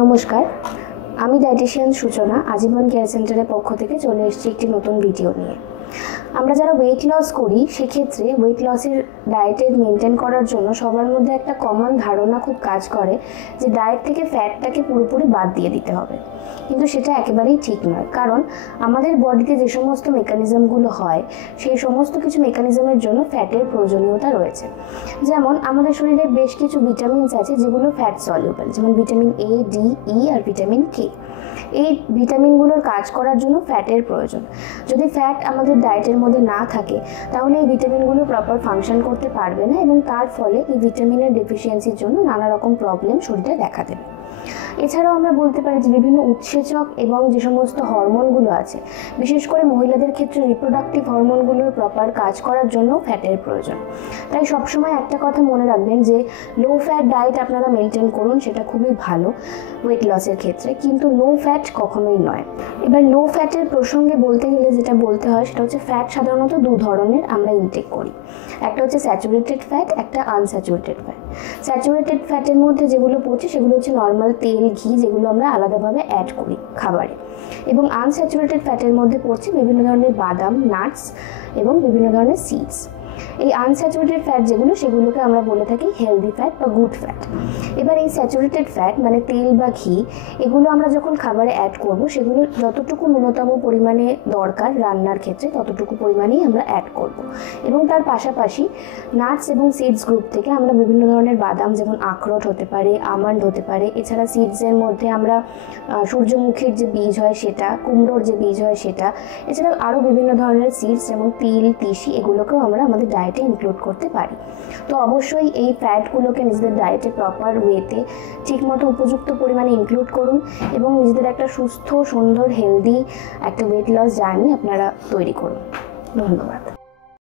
নমস্কার, আমি ডায়েটিশিয়ান সূচনা আজীবন কেয়ার সেন্টারের পক্ষ থেকে চলে এসেছি একটি নতুন ভিডিও নিয়ে। আমরা যারা ওয়েট লস করি সেক্ষেত্রে ওয়েট লসের ডায়েটের মেনটেন করার জন্য সবার মধ্যে একটা কমন ধারণা খুব কাজ করে যে ডায়েট থেকে ফ্যাটটাকে পুরোপুরি বাদ দিয়ে দিতে হবে, কিন্তু সেটা একেবারেই ঠিক নয়। কারণ আমাদের বডিতে যে সমস্ত মেকানিজমগুলো হয় সেই সমস্ত কিছু মেকানিজমের জন্য ফ্যাটের প্রয়োজনীয়তা রয়েছে। যেমন আমাদের শরীরে বেশ কিছু ভিটামিনস আছে যেগুলো ফ্যাট সলিউবল, যেমন ভিটামিন এ, ডি, ই আর ভিটামিন কে। এই ভিটামিনগুলোর কাজ করার জন্য ফ্যাটের প্রয়োজন। যদি ফ্যাট আমাদের ডায়েটের মধ্যে না থাকে তাহলে এই ভিটামিনগুলো প্রপার ফাংশন করতে পারবে না এবং তার ফলে এই ভিটামিনের ডেফিসিয়েন্সির জন্য নানা রকম প্রবলেম শরীরে দেখা দেবে। এছাড়াও আমরা বলতে পারি যে বিভিন্ন উৎসেচক এবং যে সমস্ত হরমোনগুলো আছে, বিশেষ করে মহিলাদের ক্ষেত্রে রিপ্রোডাক্টিভ হরমোনগুলোর প্রপার কাজ করার জন্য ফ্যাটের প্রয়োজন। তাই সবসময় একটা কথা মনে রাখবেন যে লো ফ্যাট ডায়েট আপনারা মেনটেন করুন, সেটা খুবই ভালো ওয়েট লসের ক্ষেত্রে, কিন্তু লো ফ্যাট কখনোই নয়। এবার লো ফ্যাটের প্রসঙ্গে বলতে গেলে যেটা বলতে হয় সেটা হচ্ছে ফ্যাট সাধারণত দু ধরনের আমরা ইনটেক করি। একটা হচ্ছে স্যাচুরেটেড ফ্যাট, একটা আনস্যাচুরেটেড ফ্যাট। স্যাচুরেটেড ফ্যাটের মধ্যে যেগুলো পড়ছে সেগুলো হচ্ছে নর্মাল তেল, ঘি, যেগুলো আমরা আলাদাভাবে অ্যাড করি খাবারে। এবং আনস্যাচুরেটেড ফ্যাটের মধ্যে পড়ছে বিভিন্ন ধরনের বাদাম, নাটস এবং বিভিন্ন ধরনের সিডস। এই আনস্যাচুরেটেড ফ্যাট যেগুলো সেগুলোকে আমরা বলে থাকি হেলদি ফ্যাট বা গুড ফ্যাট। এবার এই স্যাচুরেটেড ফ্যাট মানে তেল বা ঘি, এগুলো আমরা যখন খাবারে অ্যাড করব সেগুলো যতটুকু ন্যূনতম পরিমাণে দরকার রান্নার ক্ষেত্রে ততটুকু পরিমাণেই আমরা অ্যাড করব। এবং তার পাশাপাশি নাটস এবং সিডস গ্রুপ থেকে আমরা বিভিন্ন ধরনের বাদাম, যেমন আখরোট হতে পারে, আমন্ড হতে পারে, এছাড়া সিডসের মধ্যে আমরা সূর্যমুখীর যে বীজ হয় সেটা, কুমড়োর যে বীজ হয় সেটা, এছাড়াও আরও বিভিন্ন ধরনের সিডস যেমন তিল, তিসি, এগুলোকেও আমরা আমাদের ডায়েটে ইনক্লুড করতে পারি। তো অবশ্যই এই ফ্যাটগুলোকে নিজেদের ডায়েটে প্রপার ওয়েতে ঠিকমতো উপযুক্ত পরিমাণে ইনক্লুড করুন এবং নিজেদের একটা সুস্থ, সুন্দর, হেলদি একটা ওয়েট লস জার্নি আপনারা তৈরি করুন। ধন্যবাদ।